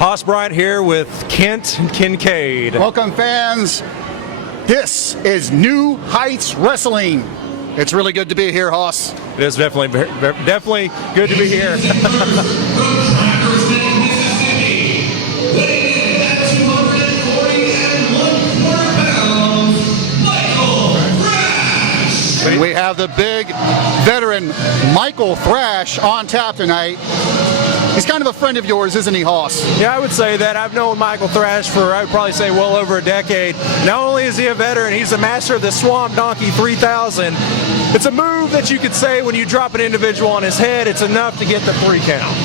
Haas Bryant here with Kent Kincaid. Welcome, fans. This is New Heights Wrestling. It's really good to be here, Haas. It is definitely good to be here. We have the big veteran Michael Thrash on tap tonight. He's kind of a friend of yours, isn't he, Haas? Yeah, I would say that. I've known Michael Thrash for, I would probably say, well over a decade. Not only is he a veteran, he's a master of the Swamp Donkey 3000. It's a move that you could say when you drop an individual on his head, it's enough to get the 3 count.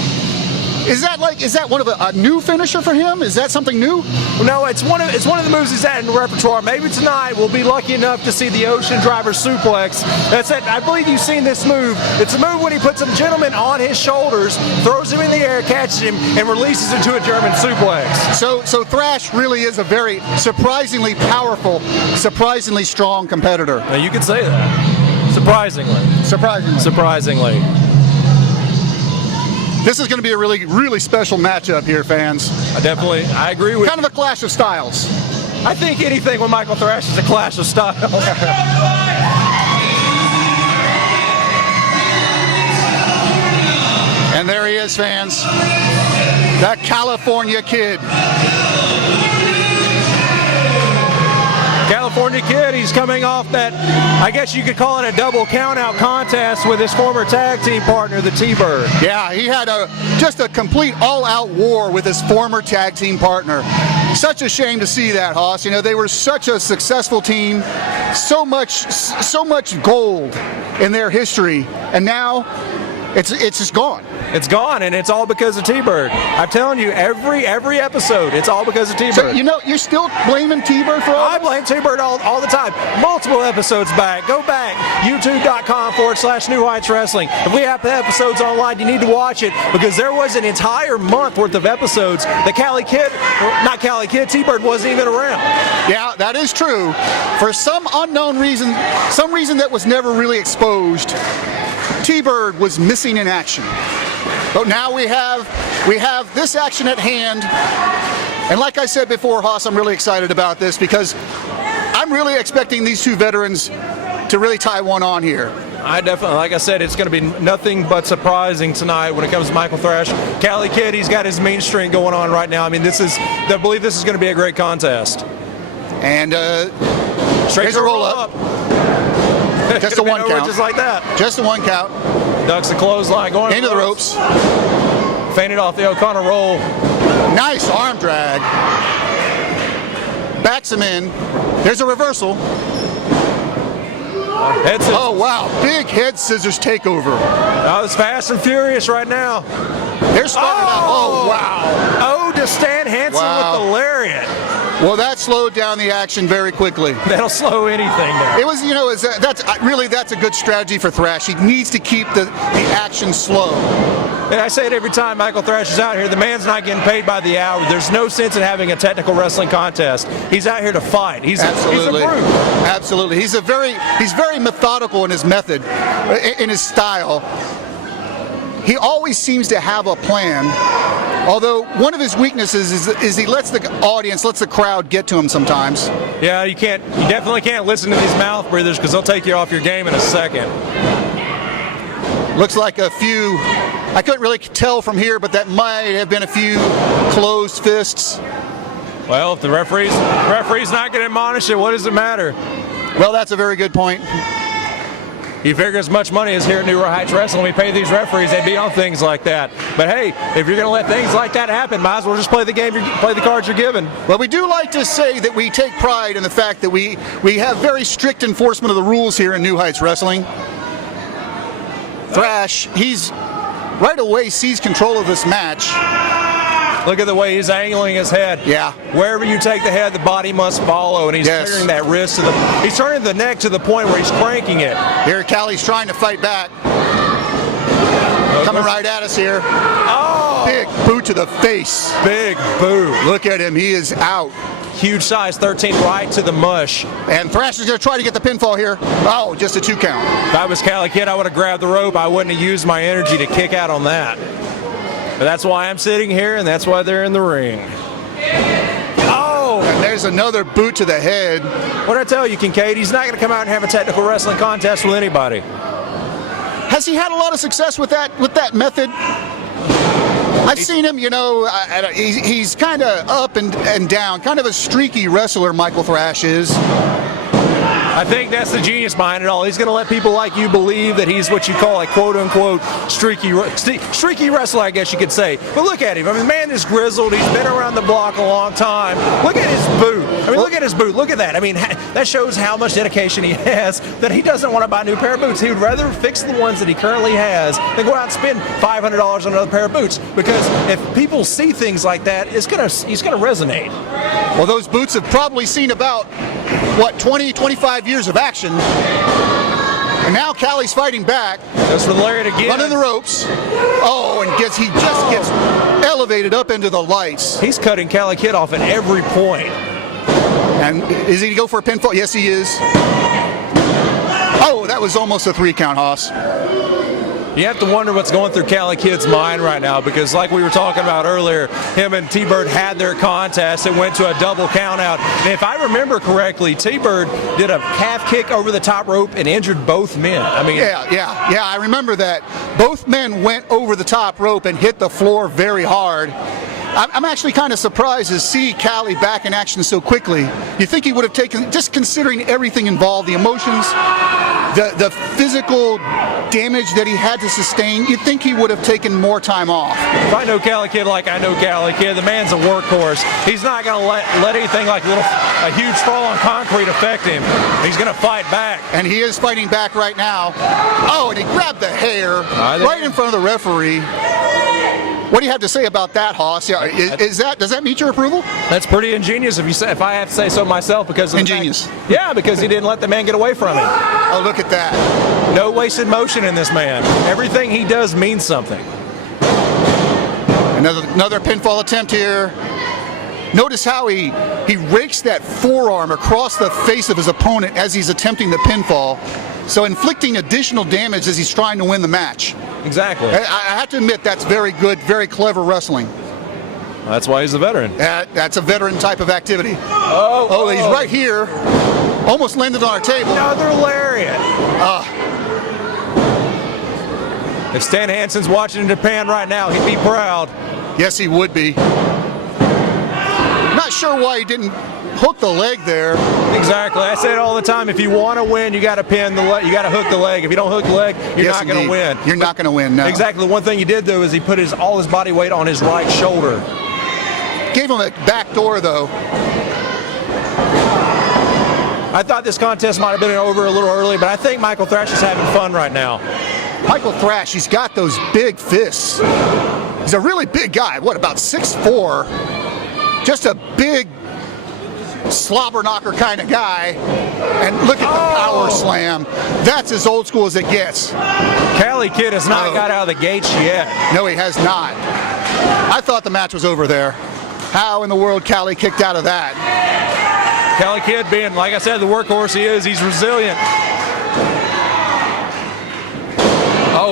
Is that one of a new finisher for him? Is that something new? No, it's one of the moves he's had in the repertoire. Maybe tonight we'll be lucky enough to see the Ocean Driver Suplex. That's it. I believe you've seen this move. It's a move when he puts a gentleman on his shoulders, throws him in the air, catches him, and releases him to a German suplex. So Thrash really is a very surprisingly powerful, surprisingly strong competitor. Now you could say that. Surprisingly. This is going to be a really, really special matchup here, fans. I agree with kind of a clash of styles. I think anything with Michael Thrash is a clash of styles. And there he is, fans. That California Kid. California Kid, he's coming off that, I guess you could call it a double count-out contest with his former tag team partner, the T-Bird. Yeah, he had just a complete all-out war with his former tag team partner. Such a shame to see that, Haas. You know, they were such a successful team, so much gold in their history, and now it's just gone. It's gone, and it's all because of T-Bird. I'm telling you, every episode, it's all because of T-Bird. So, you know, you're still blaming T-Bird for all I blame T-Bird all the time. Multiple episodes back. Go back, youtube.com/New Heights Wrestling. If we have the episodes online, you need to watch it, because there was an entire month worth of episodes that T-Bird wasn't even around. Yeah, that is true. For some unknown reason, some reason that was never really exposed, T-Bird was missing in action. But now we have this action at hand, and like I said before, Haas, I'm really excited about this because I'm really expecting these two veterans to really tie one on here. I definitely, like I said, it's going to be nothing but surprising tonight when it comes to Michael Thrash. Cali Kid, he's got his mean streak going on right now. I mean, I believe this is going to be a great contest. And straight to roll up. Just a 1 count. Just like that. Just a 1 count. Ducks the clothesline, going into the ropes. Feinted off the O'Connor roll. Nice arm drag. Backs him in. There's a reversal. Oh, wow. Big head scissors takeover. Oh, it's fast and furious right now. They're starting out. Oh, wow. Oh, to Stan Hansen with the lariat. Well, that slowed down the action very quickly. That'll slow anything down. It was, you know, that's a good strategy for Thrash. He needs to keep the action slow. And I say it every time Michael Thrash is out here. The man's not getting paid by the hour. There's no sense in having a technical wrestling contest. He's out here to fight. He's a brute. Absolutely. He's very methodical in his method, in his style. He always seems to have a plan. Although one of his weaknesses is he lets the crowd get to him sometimes. Yeah, you definitely can't listen to these mouth breathers because they'll take you off your game in a second. Looks like a few, I couldn't really tell from here, but that might have been a few closed fists. Well, if the referee's not going to admonish it, what does it matter? Well, that's a very good point. You figure as much money as here at New Heights Wrestling, we pay these referees, they'd be on things like that. But hey, if you're going to let things like that happen, might as well just play the game, play the cards you're given. Well, we do like to say that we take pride in the fact that we have very strict enforcement of the rules here in New Heights Wrestling. Thrash, he's right away seized control of this match. Look at the way he's angling his head. Yeah. Wherever you take the head, the body must follow, and he's turning that wrist he's turning the neck to the point where he's cranking it. Here, Cali's trying to fight back. Coming right at us here. Oh! Big boot to the face. Big boot. Look at him, he is out. Huge size 13 right to the mush. And Thrash is going to try to get the pinfall here. Oh, just a 2 count. If I was Cali Kid, I would have grabbed the rope. I wouldn't have used my energy to kick out on that. But that's why I'm sitting here, and that's why they're in the ring. Oh! And there's another boot to the head. What did I tell you, Kincaid? He's not going to come out and have a technical wrestling contest with anybody. Has he had a lot of success with that method? I've seen him, you know, he's kind of up and down, kind of a streaky wrestler, Michael Thrash is. I think that's the genius behind it all. He's going to let people like you believe that he's what you call a quote-unquote streaky wrestler, I guess you could say. But look at him. I mean, the man is grizzled. He's been around the block a long time. Look at his boot. I mean, look at his boot. Look at that. I mean, that shows how much dedication he has, that he doesn't want to buy a new pair of boots. He would rather fix the ones that he currently has than go out and spend $500 on another pair of boots. Because if people see things like that, he's going to resonate. Well, those boots have probably seen about, 20, 25 years of action. And now Cali's fighting back. Goes for the lariat again. Running the ropes. Oh, and he just gets elevated up into the lights. He's cutting Cali Kid off at every point. And is he going to go for a pinfall? Yes, he is. Oh, that was almost a 3 count, Haas. You have to wonder what's going through Cali Kid's mind right now, because like we were talking about earlier, him and T-Bird had their contest. It went to a double count out. And if I remember correctly, T-Bird did a calf kick over the top rope and injured both men. I mean, yeah, I remember that. Both men went over the top rope and hit the floor very hard. I'm actually kind of surprised to see Cali back in action so quickly. You think he would have taken, just considering everything involved, the emotions, the physical damage that he had to sustain, you'd think he would have taken more time off. If I know Cali Kid like I know Cali Kid, the man's a workhorse. He's not going to let anything like a huge fall on concrete affect him. He's going to fight back. And he is fighting back right now. Oh, and he grabbed the hair right in front of the referee. What do you have to say about that, Haas? Does that meet your approval? That's pretty ingenious if I have to say so myself, because of ingenious. Because he didn't let the man get away from him. Oh, look at that. No wasted motion in this man. Everything he does means something. Another pinfall attempt here. Notice how he rakes that forearm across the face of his opponent as he's attempting the pinfall, so inflicting additional damage as he's trying to win the match. Exactly. I have to admit, that's very good, very clever wrestling. That's why he's a veteran. That's a veteran type of activity. Oh, he's right here. Almost landed on our table. Another lariat. If Stan Hansen's watching in Japan right now, he'd be proud. Yes, he would be. Not sure why he didn't hook the leg there. Exactly. I say it all the time. If you want to win, you got to pin the leg. You got to hook the leg. If you don't hook the leg, you're not going to win. You're not going to win. No. Exactly. The one thing he did though is he put all his body weight on his right shoulder. Gave him a back door though. I thought this contest might have been over a little early, but I think Michael Thrash is having fun right now. Michael Thrash, he's got those big fists. He's a really big guy. What, about 6'4"? Just a big slobber knocker kind of guy. And look at the power slam. That's as old school as it gets. Cali Kid has not got out of the gates yet. No, he has not. I thought the match was over there. How in the world Cali kicked out of that? Cali Kid being, like I said, the workhorse he is, he's resilient.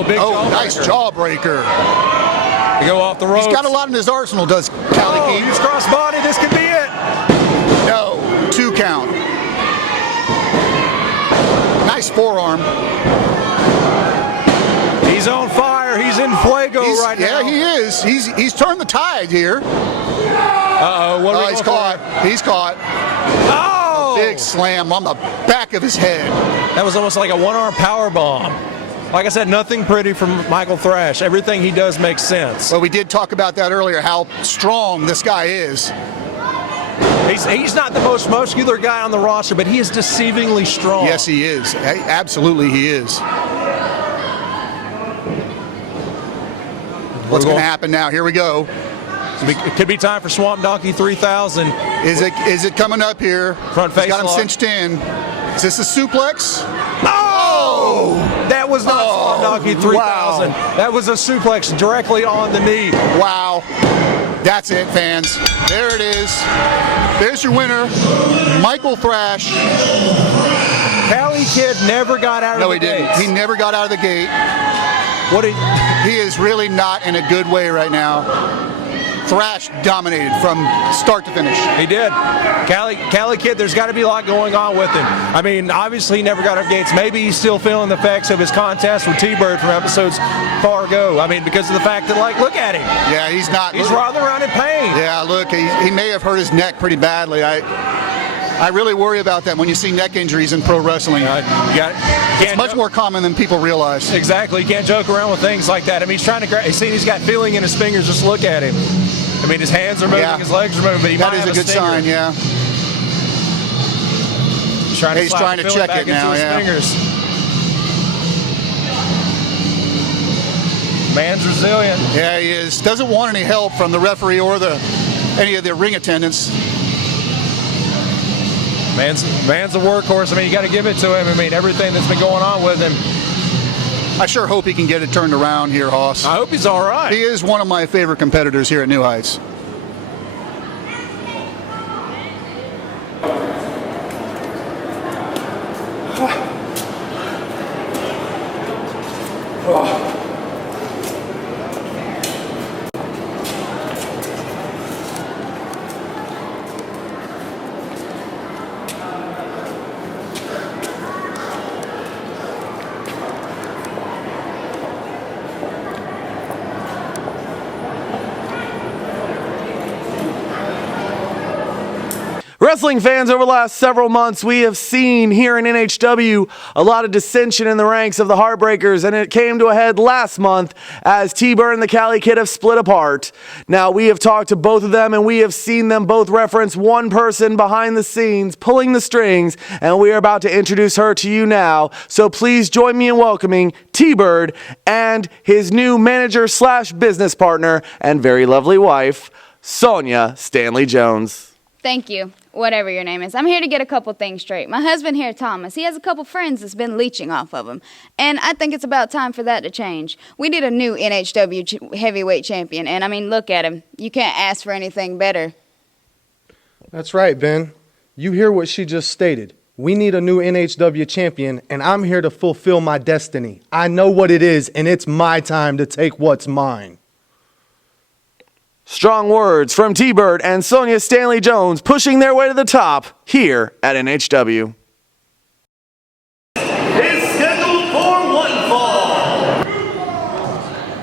Big jawbreaker. Nice jawbreaker. To go off the ropes. He's got a lot in his arsenal, does Cali Kid. Huge cross body, this could be it. No, 2 count. Nice forearm. He's on fire. He's in fuego right now. Yeah, he is. He's turned the tide here. Uh-oh. He's caught. He's caught. Oh! A big slam on the back of his head. That was almost like a one-arm power bomb. Like I said, nothing pretty from Michael Thrash. Everything he does makes sense. Well, we did talk about that earlier, how strong this guy is. He's not the most muscular guy on the roster, but he is deceivingly strong. Yes, he is. Absolutely, he is. What's going to happen now? Here we go. It could be time for Swamp Donkey 3000. Is it coming up here? Front face He's got him lock. cinched in. Is this a suplex? Oh! That was not Swamp Donkey 3000. Wow. That was a suplex directly on the knee. Wow. That's it, fans. There it is. There's your winner, Michael Thrash. Cali Kid never got out of the gate. No, he didn't. He never got out of the gate. He is really not in a good way right now. Thrash dominated from start to finish. He did. Cali Kid, there's got to be a lot going on with him. I mean, obviously he never got off gates. Maybe he's still feeling the effects of his contest with T-Bird from episodes far ago. I mean, because of the fact that, like, look at him. Yeah, he's not. He's writhing around in pain. Yeah, look, he may have hurt his neck pretty badly. I really worry about that when you see neck injuries in pro wrestling. It's much more common than people realize. Exactly. You can't joke around with things like that. I mean, he's trying to. He's got feeling in his fingers. Just look at him. I mean, his hands are moving, his legs are moving, but he might have a good sign. Yeah. He's trying to check it now. Yeah. Fingers. Man's resilient. Yeah, he is. Doesn't want any help from the referee or any of the ring attendants. Man's a workhorse. I mean, you got to give it to him. I mean, everything that's been going on with him. I sure hope he can get it turned around here, Hoss. I hope he's all right. He is one of my favorite competitors here at New Heights. Wrestling fans, over the last several months, we have seen here in NHW a lot of dissension in the ranks of the Heartbreakers, and it came to a head last month as T-Bird and the Cali Kid have split apart. Now, we have talked to both of them, and we have seen them both reference one person behind the scenes, pulling the strings, and we are about to introduce her to you now. So please join me in welcoming T-Bird and his new manager slash business partner and very lovely wife, Sonia Stanley Jones. Thank you, whatever your name is. I'm here to get a couple things straight. My husband here, Thomas, he has a couple friends that's been leeching off of him, and I think it's about time for that to change. We need a new NHW heavyweight champion, and I mean, look at him. You can't ask for anything better. That's right, Ben. You hear what she just stated. We need a new NHW champion, and I'm here to fulfill my destiny. I know what it is, and it's my time to take what's mine. Strong words from T-Bird and Sonia Stanley Jones pushing their way to the top here at NHW. Is scheduled for one fall.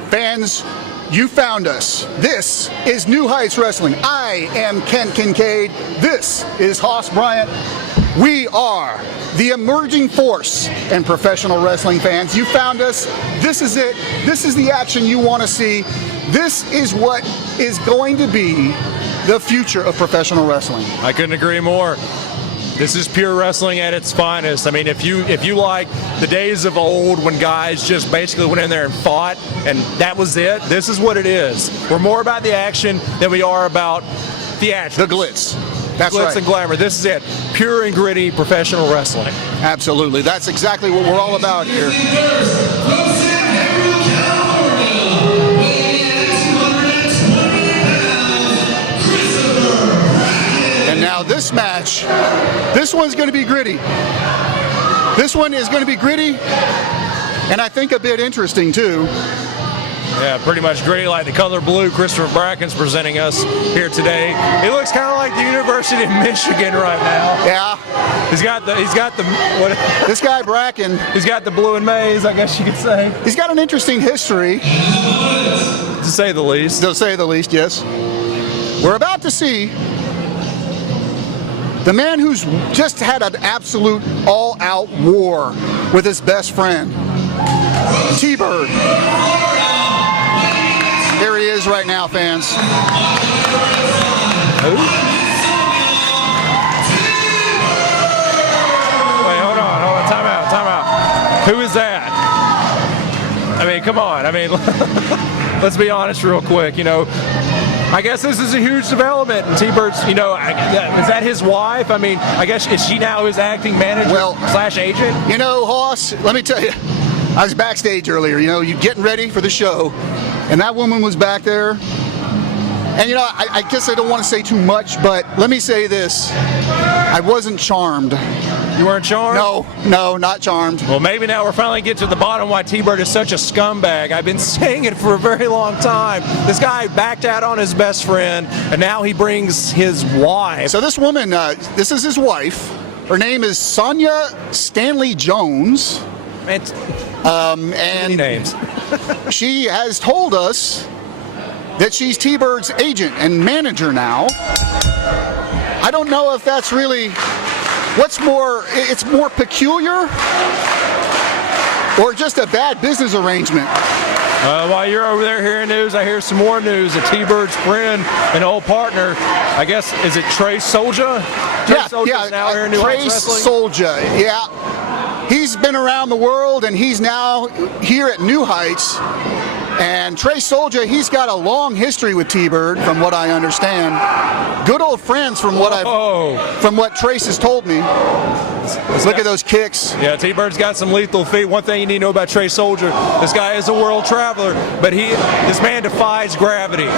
Fans, you found us. This is New Heights Wrestling. I am Kent Kincaid. This is Hoss Bryant. We are the emerging force in professional wrestling, fans. You found us. This is it. This is the action you want to see. This is what is going to be the future of professional wrestling. I couldn't agree more. This is pure wrestling at its finest. I mean, if you like the days of old when guys just basically went in there and fought and that was it, this is what it is. We're more about the action than we are about theatrics. The glitz. That's glitz right. and glamour. This is it. Pure and gritty professional wrestling. Absolutely. That's exactly what we're all about here. Now this match, this one's going to be gritty. This one is going to be gritty, and I think a bit interesting too. Yeah, pretty much gritty like the color blue Christopher Bracken's presenting us here today. He looks kind of like the University of Michigan right now. Yeah. He's got the what? This guy Bracken. He's got the blue and maize, I guess you could say. He's got an interesting history. To say the least. To say the least, yes. We're about to see the man who's just had an absolute all-out war with his best friend, T-Bird. Here he is right now, fans. Who? Wait, hold on, time out. Who is that? I mean, come on, I mean, let's be honest real quick, you know. I guess this is a huge development, and T-Bird's, you know, is that his wife? I mean, I guess, is she now his acting manager slash agent? You know, Hoss, let me tell you, I was backstage earlier, you know, you getting ready for the show, and that woman was back there, and you know, I guess I don't want to say too much, but let me say this, I wasn't charmed. You weren't charmed? No, not charmed. Well, maybe now we're finally getting to the bottom why T-Bird is such a scumbag. I've been saying it for a very long time. This guy backed out on his best friend, and now he brings his wife. So this woman, this is his wife. Her name is Sonia Stanley Jones. Many names. She has told us that she's T-Bird's agent and manager now. I don't know if that's really, it's more peculiar or just a bad business arrangement. While you're over there hearing news, I hear some more news. That T-Bird's friend and old partner, I guess, is it Trey Soldier? Yeah, now here in New Trey Wrestling? Soldier, yeah. He's been around the world, and he's now here at New Heights. And Trey Soldier, he's got a long history with T-Bird, from what I understand. Good old friends, from what Trace has told me. Look at those kicks. Yeah, T-Bird's got some lethal feet. One thing you need to know about Trey Soldier, this guy is a world traveler, but this man defies gravity.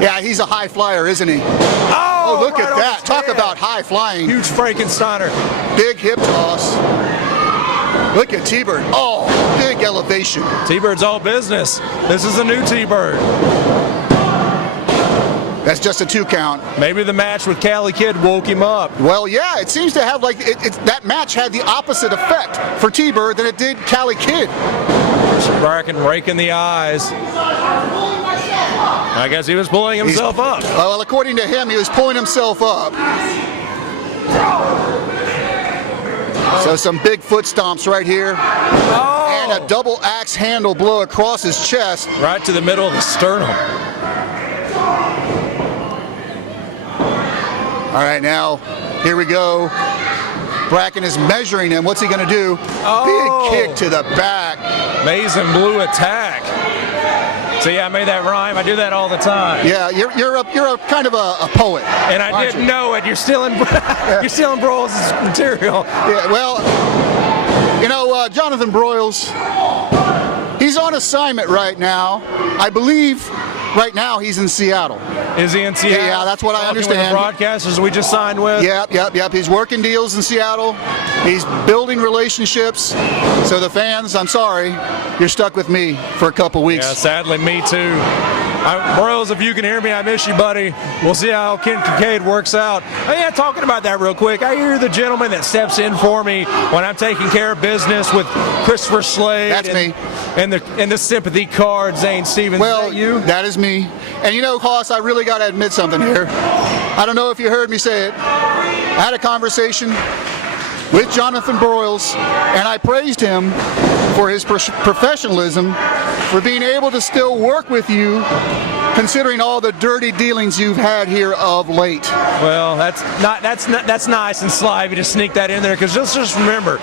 Yeah, he's a high flyer, isn't he? Oh, look right at on that. his Talk head. about high flying. Huge Frankensteiner. Big hip toss. Look at T-Bird. Oh, big elevation. T-Bird's all business. This is a new T-Bird. That's just a 2 count. Maybe the match with Cali Kid woke him up. Well, yeah, it seems to have that match had the opposite effect for T-Bird than it did Cali Kid. Bracken raking the eyes. I guess he was pulling himself up. Well, according to him, he was pulling himself up. So some big foot stomps right here. Oh. And a double axe handle blow across his chest. Right to the middle of the sternum. All right, now, here we go. Bracken is measuring him. What's he going to do? Oh. Big kick to the back. Amazing blue attack. See, I made that rhyme. I do that all the time. Yeah, you're a kind of a poet. And I didn't know it. You're stealing Broyles' material. Yeah, well, Jonathan Broyles, he's on assignment right now. I believe right now he's in Seattle. Is he in Seattle? Yeah, that's what I understand. With the broadcasters we just signed with? Yep. He's working deals in Seattle. He's building relationships. So the fans, I'm sorry, you're stuck with me for a couple weeks. Yeah, sadly, me too. Broyles, if you can hear me, I miss you, buddy. We'll see how Ken Kincaid works out. Oh, yeah, talking about that real quick, I hear the gentleman that steps in for me when I'm taking care of business with Christopher Slade. That's me. And the sympathy card, Zane Stevens. Well, is that you? That is me. And Hoss, I really got to admit something here. I don't know if you heard me say it. I had a conversation with Jonathan Broyles, and I praised him for his professionalism, for being able to still work with you, considering all the dirty dealings you've had here of late. Well, that's nice and slimy to sneak that in there, because just remember,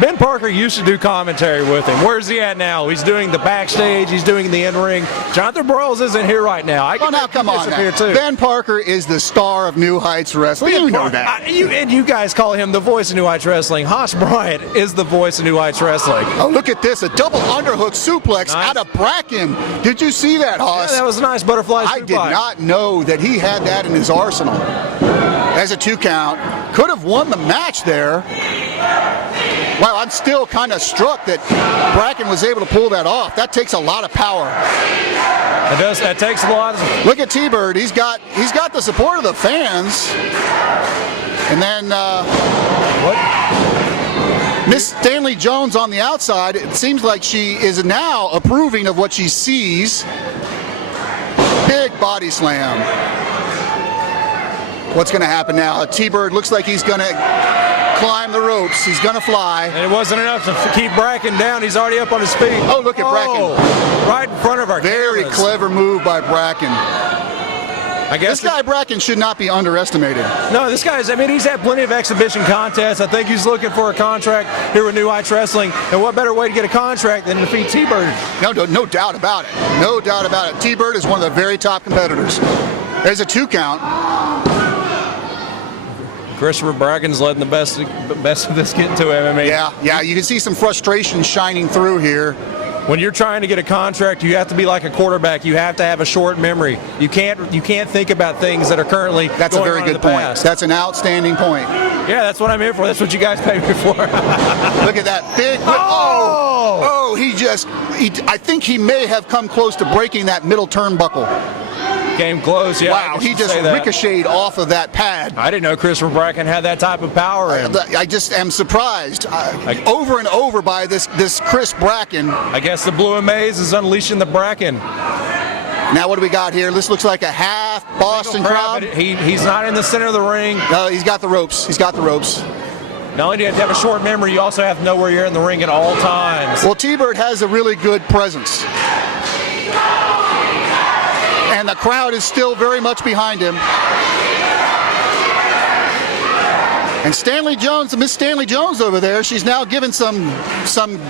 Ben Parker used to do commentary with him. Where's he at now? He's doing the backstage. He's doing the in-ring. Jonathan Broyles isn't here right now. Now come on. Here too. Ben Parker is the star of New Heights Wrestling. You know that. You guys call him the voice of New Heights Wrestling. Haas Bryant is the voice of New Heights Wrestling. Oh, look at this. A double underhook suplex out of Bracken. Did you see that, Haas? Yeah, that was a nice butterfly suplex. I did not know that he had that in his arsenal. As a 2 count. Could have won the match there. Wow, I'm still kind of struck that Bracken was able to pull that off. That takes a lot of power. It does. That takes a lot. Look at T-Bird. He's got the support of the fans. And then Miss Stanley Jones on the outside. It seems like she is now approving of what she sees. Big body slam. What's going to happen now? T-Bird looks like he's going to climb the ropes. He's going to fly. And it wasn't enough to keep Bracken down. He's already up on his feet. Oh, look at Bracken. Right in front of our Very cameras. clever move by Bracken. I guess this guy Bracken should not be underestimated. No, this guy's, he's had plenty of exhibition contests. I think he's looking for a contract here with New Heights Wrestling. And what better way to get a contract than to defeat T-Bird? No doubt about it. No doubt about it. T-Bird is one of the very top competitors. There's a 2 count. Christopher Bracken's letting the best of this get into MMA. Yeah, you can see some frustration shining through here. When you're trying to get a contract, you have to be like a quarterback. You have to have a short memory. You can't think about things that are currently That's a going very on in good the point. past. That's an outstanding point. Yeah, that's what I'm here for. That's what you guys pay me for. Look at that big whip. Oh, I think he may have come close to breaking that middle turnbuckle. Game close, yeah. Wow, he just ricocheted off of that pad. I didn't know Christopher Bracken had that type of power. I just am surprised over and over by this Chris Bracken. I guess the Blue Amaze is unleashing the Bracken. Now what do we got here? This looks like a half Boston crowd. He's not in the center of the ring. No, he's got the ropes. He's got the ropes. Not only do you have to have a short memory, you also have to know where you're in the ring at all times. Well, T-Bird has a really good presence. And the crowd is still very much behind him. And Stanley Jones, Miss Stanley Jones over there, she's now giving some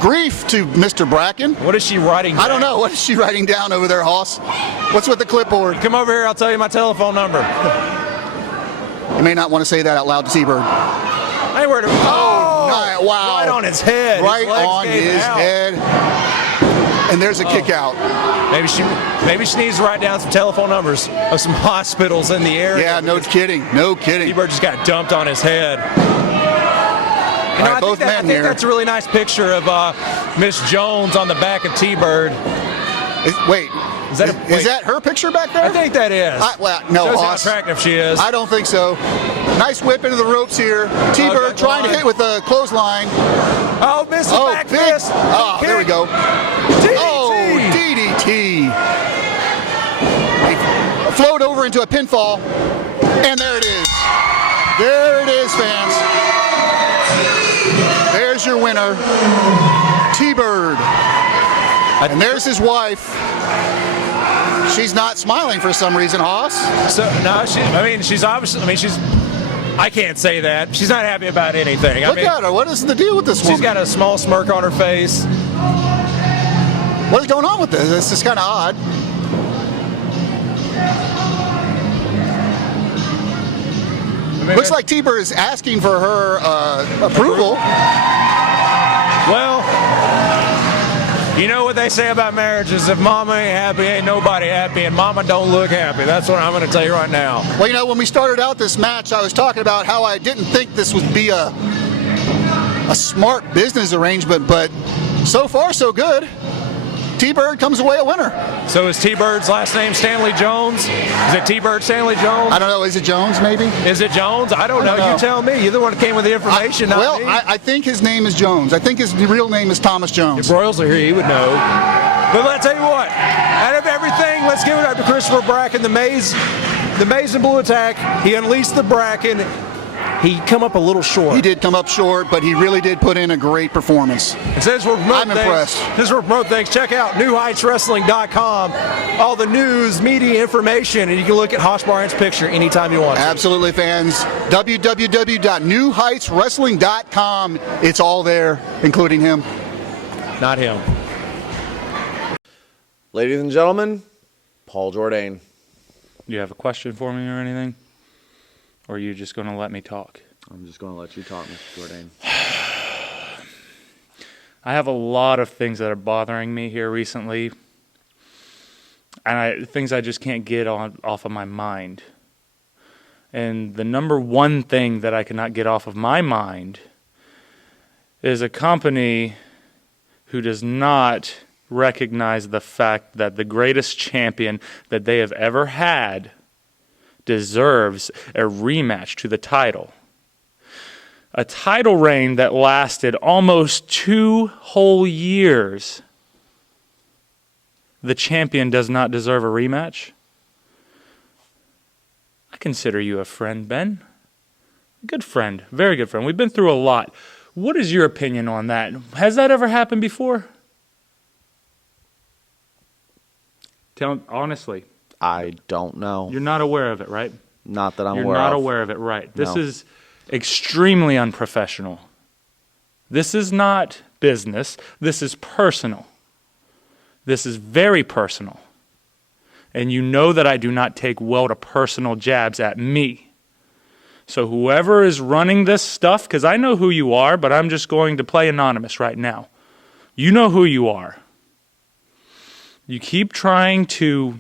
grief to Mr. Bracken. What is she writing down? I don't know. What is she writing down over there, Hoss? What's with the clipboard? Come over here, I'll tell you my telephone number. You may not want to say that out loud to T-Bird. Hey, where do we Oh, wow. Right on his head. Right on his head. And there's a kick out. Maybe she needs to write down some telephone numbers of some hospitals in the area. Yeah, no kidding. No kidding. T-Bird just got dumped on his head. All right, both men I think here. that's a really nice picture of Miss Jones on the back of T-Bird. Is that her picture back there? I think that is. No, shows how Hoss. attractive she is. I don't think so. Nice whip into the ropes here. T-Bird trying to hit with a clothesline. Oh, missed the back fist. Oh, there we go. DDT. Oh, DDT. He flowed over into a pinfall, and there it is. There it is, fans. There's your winner, T-Bird. And there's his wife. She's not smiling for some reason, Hoss. So no, she's obviously. I can't say that. She's not happy about anything. Look at her. What is the deal with this woman? She's got a small smirk on her face. What is going on with this? This is kind of odd. Looks like T-Bird is asking for her approval. Well, you know what they say about marriages: if mama ain't happy, ain't nobody happy, and mama don't look happy. That's what I'm going to tell you right now. Well, you know, when we started out this match, I was talking about how I didn't think this would be a smart business arrangement, but so far so good. T-Bird comes away a winner. So is T-Bird's last name Stanley Jones? Is it T-Bird Stanley Jones? I don't know. Is it Jones, maybe? Is it Jones? I don't know. You tell me. You're the one that came with the information, not me. I think his name is Jones. I think his real name is Thomas Jones. If Royals are here, he would know. But let's tell you what. Out of everything, let's give it up to Christopher Bracken, the Maze and Blue Attack. He unleashed the Bracken. He come up a little short. He did come up short, but he really did put in a great performance. And since we're promoting impressed. Since we're promoting things, check out newheightswrestling.com. All the news, media information, and you can look at Hoss Bryant's picture anytime you want to. Absolutely, fans. www.newheightswrestling.com. It's all there, including him. Not him. Ladies and gentlemen, Paul Jordane. Do you have a question for me or anything? Or are you just going to let me talk? I'm just going to let you talk, Mr. Jordane. I have a lot of things that are bothering me here recently. And things I just can't get off of my mind. And the number one thing that I cannot get off of my mind is a company who does not recognize the fact that the greatest champion that they have ever had deserves a rematch to the title. A title reign that lasted almost 2 whole years. The champion does not deserve a rematch? I consider you a friend, Ben. Good friend. Very good friend. We've been through a lot. What is your opinion on that? Has that ever happened before? Tell honestly. I don't know. You're not aware of it, right? Not that I'm aware of. You're not aware of it, right. This No. is extremely unprofessional. This is not business. This is personal. This is very personal. And you know that I do not take well to personal jabs at me. So whoever is running this stuff, because I know who you are, but I'm just going to play anonymous right now. You know who you are. You keep trying to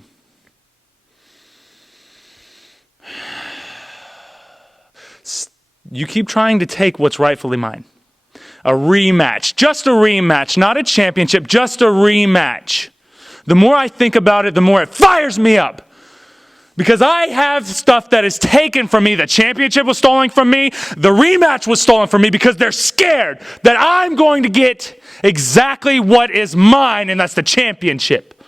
take what's rightfully mine. A rematch, just a rematch, not a championship, just a rematch. The more I think about it, the more it fires me up. Because I have stuff that is taken from me. The championship was stolen from me. The rematch was stolen from me because they're scared that I'm going to get exactly what is mine, and that's the championship.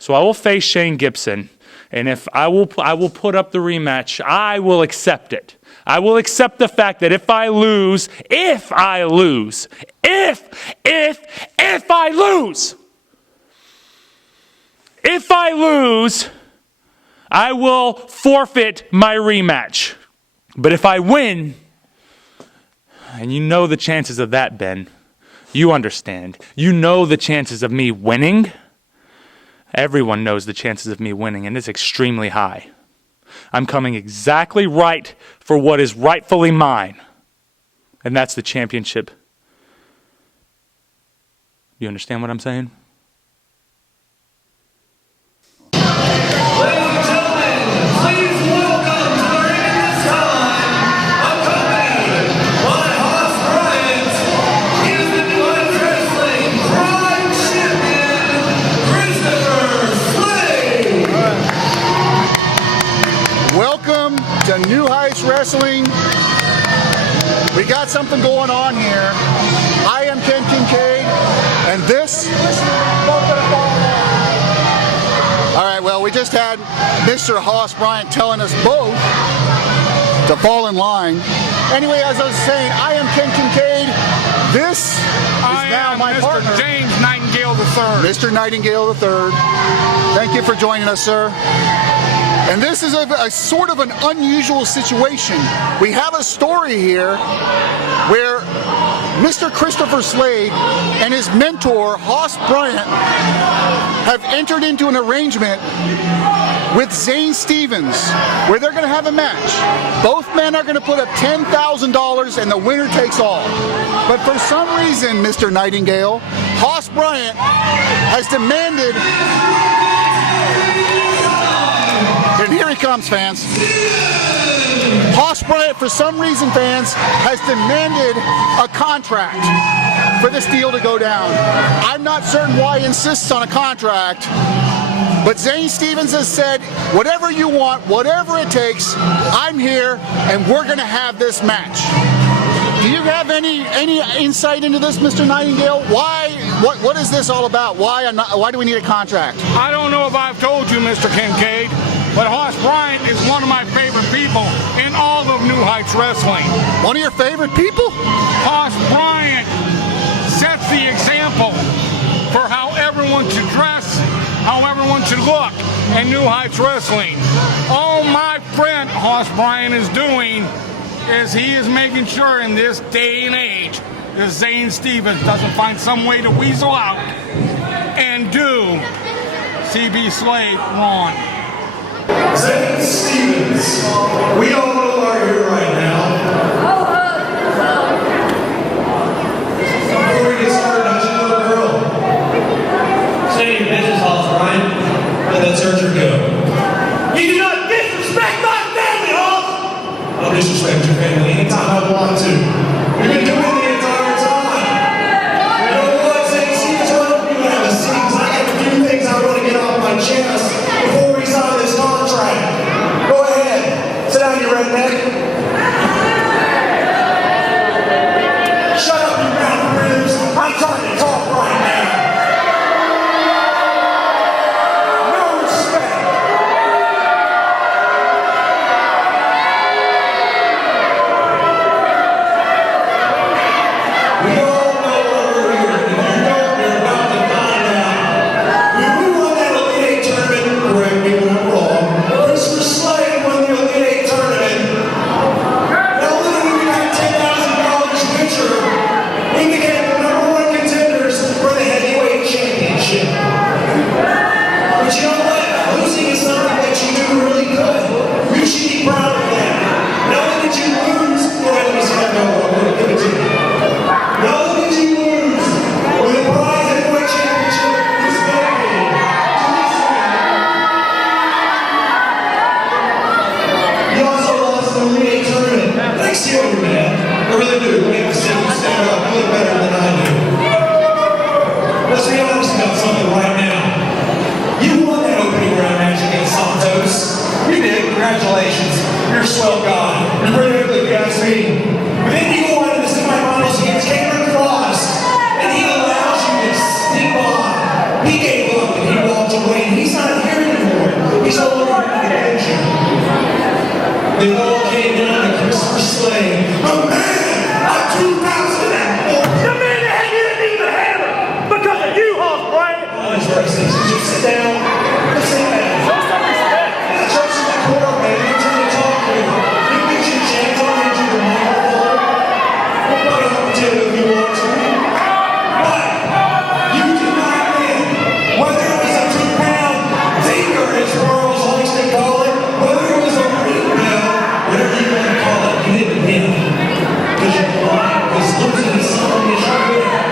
So I will face Shane Gibson, and if I will put up the rematch, I will accept it. I will accept the fact that if I lose, I will forfeit my rematch. But if I win, and you know the chances of that, Ben, you understand. You know the chances of me winning. Everyone knows the chances of me winning, and it's extremely high. I'm coming exactly right for what is rightfully mine, and that's the championship. You understand what I'm saying? Ladies and gentlemen, please welcome to the ring at this time, accompanied by Hoss Bryant, Houston Light Wrestling Prime Champion, Christopher Slade. Welcome to New Heights Wrestling. We got something going on here. I am Ken Kincaid, and this. All right, well, we just had Mr. Hoss Bryant telling us both to fall in line. Anyway, as I was saying, I am Ken Kincaid. This is now my partner, James Nightingale III. Mr. Nightingale III. Thank you for joining us, sir. And this is a sort of an unusual situation. We have a story here where Mr. Christopher Slade and his mentor, Hoss Bryant, have entered into an arrangement with Zane Stevens where they're going to have a match. Both men are going to put up $10,000 and the winner takes all. But for some reason, Mr. Nightingale, Hoss Bryant has demanded. And here he comes, fans. Hoss Bryant, for some reason, fans, has demanded a contract for this deal to go down. I'm not certain why he insists on a contract, but Zane Stevens has said, whatever you want, whatever it takes, I'm here, and we're going to have this match. Do you have any insight into this, Mr. Nightingale? Why? What is this all about? Why do we need a contract? I don't know if I've told you, Mr. Kincaid, but Hoss Bryant is one of my favorite people in all of New Heights Wrestling. One of your favorite people? Hoss Bryant sets the example for how everyone should dress, how everyone should look in New Heights Wrestling. All my friend Hoss Bryant is doing is he is making sure in this day and age that Zane Stevens doesn't find some way to weasel out and do CB Slade wrong. Zane Stevens, we all know are here right now. Before we get started, how's your little girl? Say, this is Hoss Bryant, and that's her to go. You do not disrespect my family, Hoss! I'll disrespect your family anytime I want to. We've been doing it the entire time. You know what, Zane Stevens, why don't you have a seat? Because I got a few things I want to get off my chest before we sign this contract. Go ahead. Sit down, you redneck. Shut up, you round ribs. I'm trying to talk right now. No respect. and he's not here anymore. He's no longer in the picture. They all came down to Christopher Slade. A man of 2004. The man that didn't even have it because of you, Hoss Bryant. That's racist. Just sit down. Just sit down. Show some respect. Show some support, man. I'm trying to talk to you. You get your chance on into the microphone. We'll put it up to you if you want to. But you did not win. Whether it was a 2-pound finger, as Burroughs likes to call it, whether it was a ring bell, whatever you want to call it, you didn't win. Because you're blind. Because losing is something that you're good at.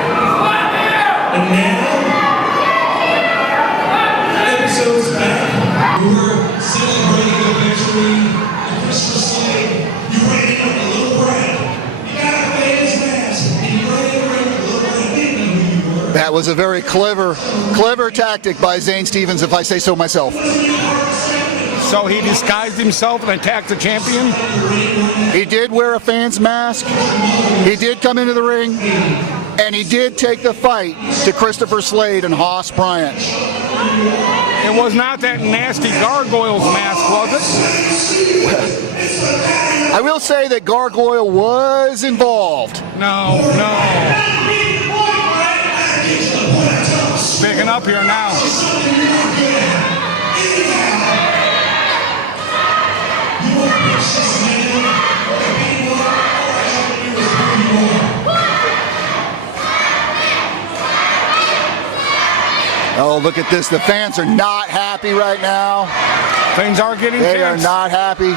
And now, episode's back. We were celebrating the victory of Christopher Slade. You ran in with a little Brad. You got a fan's mask. And you ran in with a little Brad. They didn't know who you were. That was a very clever tactic by Zane Stevens, if I say so myself. So he disguised himself and attacked the champion? He did wear a fan's mask. He did come into the ring. And he did take the fight to Christopher Slade and Hoss Bryant. It was not that nasty gargoyle's mask, was it? I will say that Gargoyle was involved. No. Picking up here now. Oh, look at this. The fans are not happy right now. Things are getting They are tense. not happy.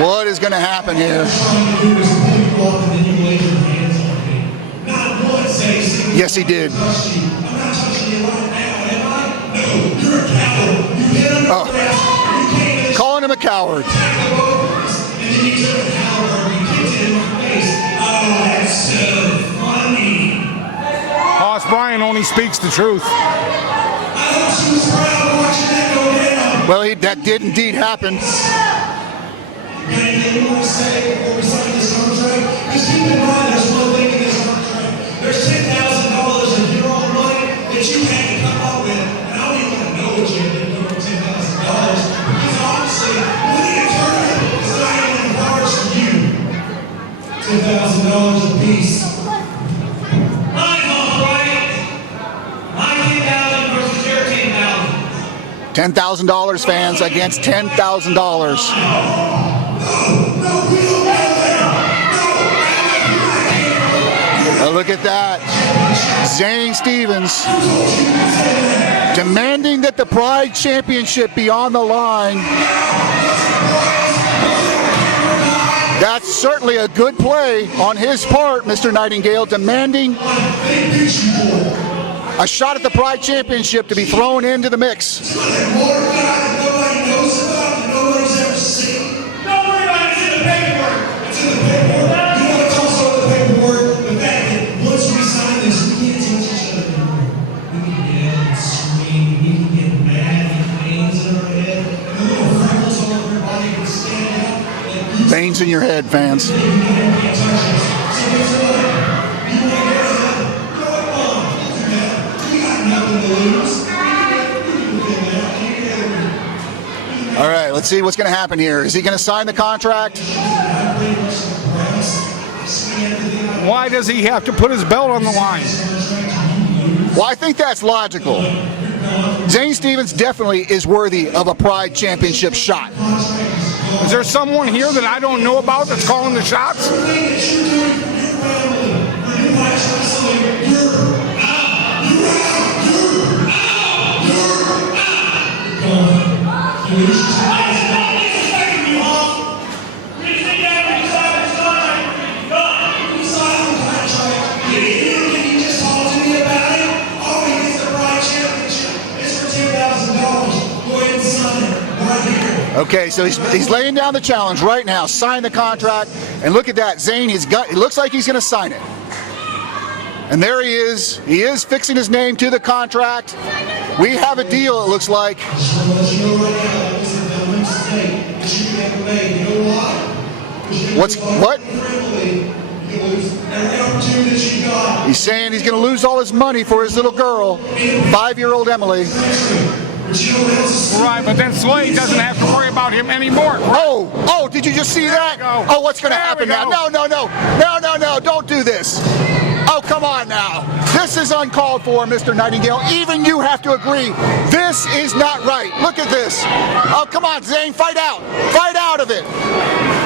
What is going to happen here? Yes, he did. Oh. Calling him a coward. Hoss Bryant only speaks the truth. Well, that did indeed happen. Anything you want to say before we sign this contract? Because keep in mind, there's one thing in this contract. There's $10,000 of your own money that you had to come up with. And I don't even want to know what you had to do for $10,000. Because honestly, winning a tournament is not even in dollars for you. $10,000 a piece. Mine, Hoss Bryant. My 10,000 versus your 10,000. $10,000 fans against $10,000. Look at that. Zane Stevens demanding that the Pride Championship be on the line. That's certainly a good play on his part, Mr. Nightingale, demanding a shot at the Pride Championship to be thrown into the mix. Veins in your head, fans. All right, let's see what's going to happen here. Is he going to sign the contract? Why does he have to put his belt on the line? Well, I think that's logical. Zane Stevens definitely is worthy of a Pride Championship shot. Is there someone here that I don't know about that's calling the shots? Okay, so he's laying down the challenge right now. Sign the contract, and look at that, Zane. It looks like he's going to sign it. And there he is. He is fixing his name to the contract. We have a deal, it looks like. What? He's saying he's going to lose all his money for his little girl, 5-year-old Emily. Right, but then Slade doesn't have to worry about him anymore. Oh, did you just see that? Oh, what's going to happen now? No, don't do this. Oh, come on now. This is uncalled for, Mr. Nightingale. Even you have to agree. This is not right. Look at this. Oh, come on, Zane, fight out. Fight out of it.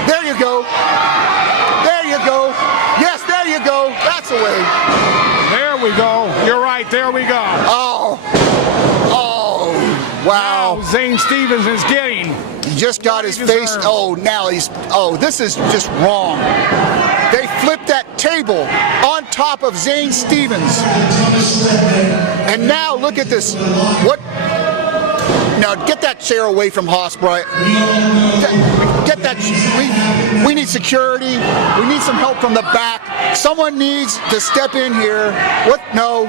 There you go. There you go. Yes, there you go. That's the way. There we go. You're right. There we go. Oh, wow. Now Zane Stevens is getting. He just got his face. This is just wrong. They flipped that table on top of Zane Stevens. And now look at this. What? Now get that chair away from Haas, Bryant. Get that. We need security. We need some help from the back. Someone needs to step in here. What? No.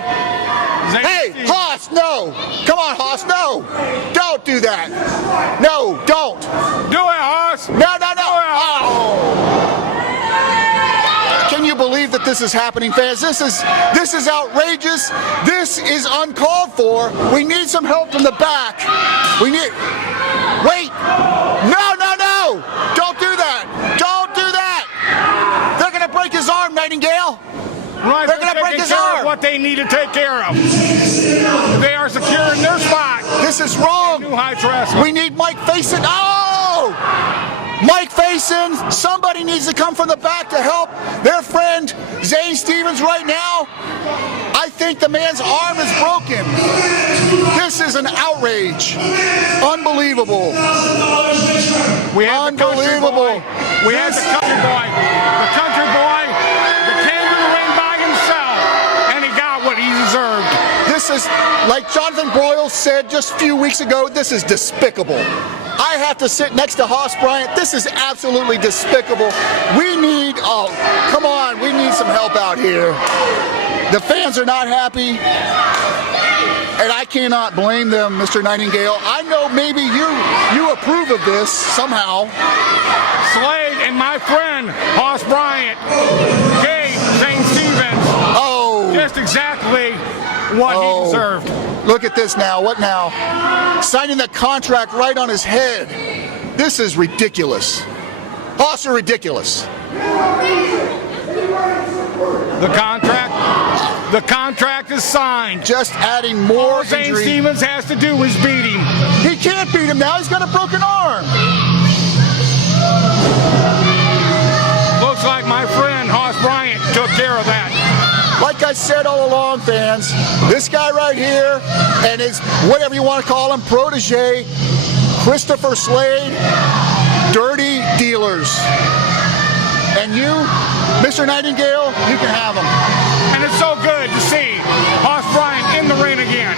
Hey, Haas, no. Come on, Haas, no. Don't do that. No, don't. Do it, Haas. No. Oh. Can you believe that this is happening, fans? This is outrageous. This is uncalled for. We need some help from the back. Wait. No. Don't do that. Don't do that. They're going to break his arm, Nightingale. Right, they're going to break his arm. What they need to take care of. They are securing their spot. This is wrong. New Heights Wrestling. We need Mike Faison. Oh! Mike Faison, somebody needs to come from the back to help their friend Zane Stevens right now. I think the man's arm is broken. This is an outrage. Unbelievable. We have unbelievable. We have the country boy. The country boy that came to the ring by himself, and he got what he deserved. This is, like Jonathan Broyles said just a few weeks ago, this is despicable. I have to sit next to Haas Bryant. This is absolutely despicable. We need some help out here. The fans are not happy, and I cannot blame them, Mr. Nightingale. I know maybe you approve of this somehow. Slade and my friend, Haas Bryant, gave Zane Stevens just exactly what he deserved. Look at this now. What now? Signing the contract right on his head. This is ridiculous. Haas are ridiculous. The contract is signed. Just adding more All Zane Stevens has to do is beat him. He can't beat him now. He's got a broken arm. Looks like my friend Haas Bryant took care of that. Like I said all along, fans, this guy right here and his, whatever you want to call him, protege, Christopher Slade, dirty dealers. And you, Mr. Nightingale, you can have them. And it's so good to see Haas Bryant in the ring again.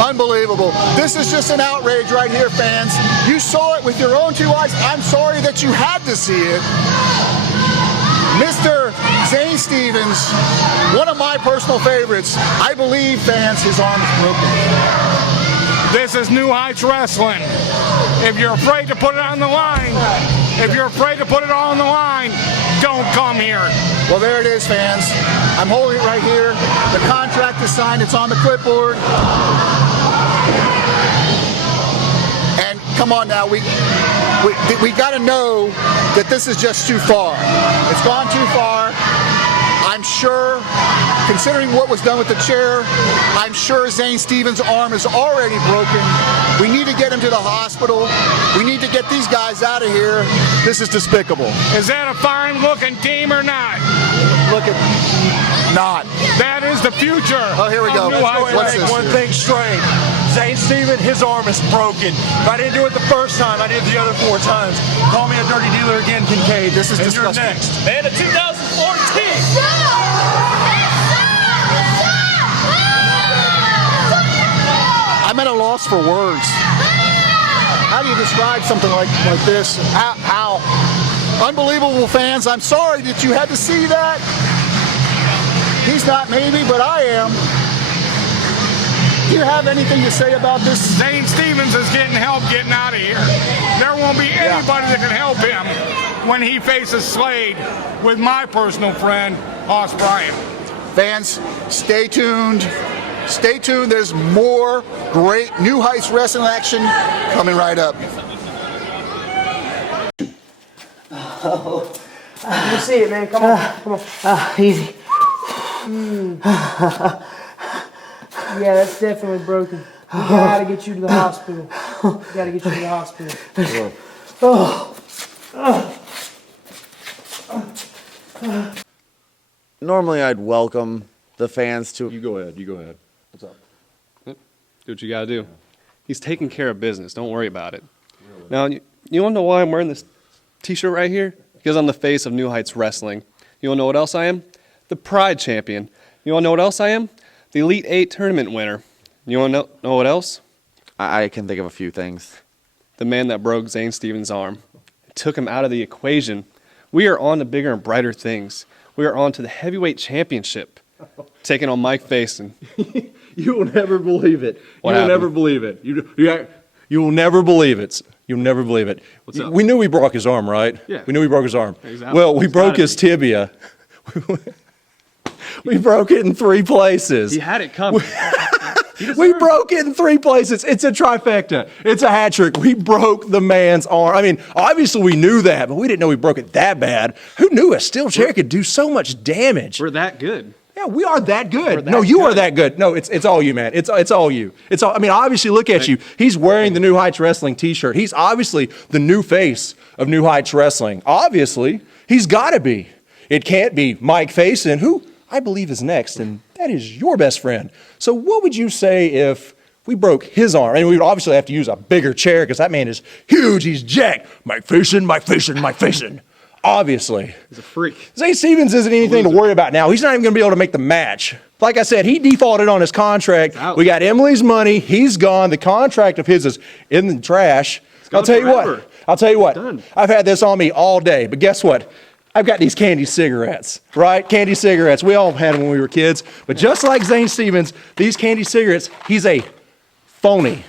Unbelievable. This is just an outrage right here, fans. You saw it with your own two eyes. I'm sorry that you had to see it. Mr. Zane Stevens, one of my personal favorites. I believe, fans, his arm is broken. This is New Heights Wrestling. If you're afraid to put it on the line, if you're afraid to put it all on the line, don't come here. Well, there it is, fans. I'm holding it right here. The contract is signed. It's on the clipboard. And come on now, we got to know that this is just too far. It's gone too far. I'm sure, considering what was done with the chair, I'm sure Zane Stevens' arm is already broken. We need to get him to the hospital. We need to get these guys out of here. This is despicable. Is that a fine-looking team or not? Look at, not. That is the future. Oh, here we go. Let's make one thing straight. Zane Stevens, his arm is broken. If I didn't do it the first time, I did it the other 4 times. Call me a dirty dealer again, Kincaid. This is disgusting. You're next. And a 2014. I'm at a loss for words. How do you describe something like this? How? Unbelievable, fans. I'm sorry that you had to see that. He's not maybe, but I am. you have anything to say about this? Zane Stevens is getting help getting out of here. There won't be anybody that can help him when he faces Slade with my personal friend, Hoss Bryant. Fans, stay tuned. Stay tuned. There's more great New Heights wrestling action coming right up. You see it, man. Come on. Come on. Easy. Yeah, that's definitely broken. We gotta get you to the hospital. We gotta get you to the hospital. Normally, I'd welcome the fans to. You go ahead. You go ahead. What's up? Do what you gotta do. He's taking care of business. Don't worry about it. Really? Now, you wanna know why I'm wearing this T-shirt right here? Because I'm the face of New Heights Wrestling. You wanna know what else I am? The Pride Champion. You wanna know what else I am? The Elite 8 tournament winner. You wanna know what else? I can think of a few things. The man that broke Zane Stevens' arm. It took him out of the equation. We are on to bigger and brighter things. We are on to the heavyweight championship. Taking on Mike Faison. You will never believe it. What you will happened? never believe it. You will never believe it. You'll never believe it. What's up? We knew he broke his arm, right? Yeah. We knew he broke his arm. Exactly. Well, we It's broke gotta his be. tibia. We broke it in 3 places. He had it coming. We broke it in 3 places. It's a trifecta. It's a hat trick. We broke the man's arm. I mean, obviously we knew that, but we didn't know we broke it that bad. Who knew a steel chair could do so much damage? We're that good. Yeah, we are that good. that No, you are good. that good. No, it's all you, man. It's all you. It's all. I mean, obviously, look at you. He's wearing the New Heights Wrestling T-shirt. He's obviously the new face of New Heights Wrestling. Obviously, he's got to be. It can't be Mike Faison, who I believe is next, and that is your best friend. So, what would you say if we broke his arm? And we would obviously have to use a bigger chair because that man is huge. He's jacked. Mike Faison, Mike Faison, Mike Faison. Obviously. He's a freak. Zane Stevens isn't anything to worry about now. He's not even going to be able to make the match. Like I said, he defaulted on his contract. out. We got Emily's money. He's gone. The contract of his is in the trash. gone I'll tell you forever. what. I'll tell you what. Done. I've had this on me all day. But guess what? I've got these candy cigarettes, right? Candy cigarettes. We all had them when we were kids. But just like Zane Stevens, these candy cigarettes, he's a phony.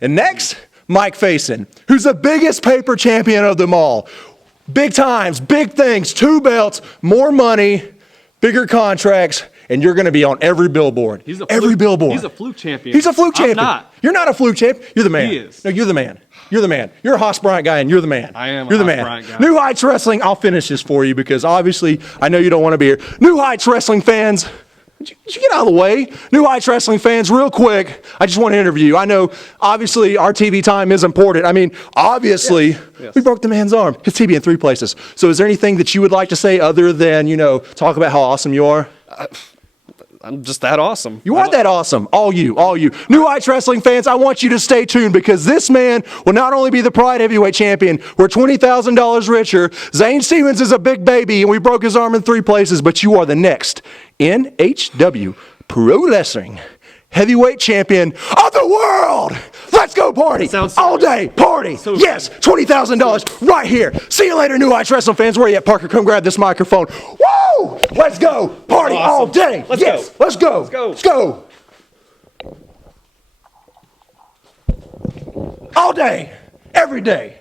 And next, Mike Faison, who's the biggest paper champion of them all. Big times, big things, 2 belts, more money, bigger contracts, and you're going to be on every billboard. He's a every fluke- billboard. he's a fluke champion. He's a fluke I'm champion. not. You're not a fluke champion. You're the man. He is. No, you're the man. You're the man. You're a Hoss Bryant guy, and you're the man. I am a You're the Hoss man. Bryant guy. New Heights Wrestling. I'll finish this for you because obviously I know you don't want to be here. New Heights Wrestling fans. Did you get out of the way? New Heights Wrestling fans, real quick, I just want to interview you. I know, obviously, our TV time is important. I mean, obviously, Yes. we broke the man's arm. His TV in 3 places. So is there anything that you would like to say other than, talk about how awesome you are? I'm just that awesome. You are that awesome. All you. New Heights Wrestling fans, I want you to stay tuned because this man will not only be the Pride Heavyweight Champion, we're $20,000 richer. Zane Stevens is a big baby, and we broke his arm in 3 places, but you are the next NHW Pro Wrestling Heavyweight Champion of the world. Let's go party. Sounds All day party. Yes, $20,000 right here. See you later, New Heights Wrestling fans. Where you at, Parker? Come grab this microphone. Woo! Let's go party all day. Let's yes, go. let's go. Let's go. Let's go. All day, every day.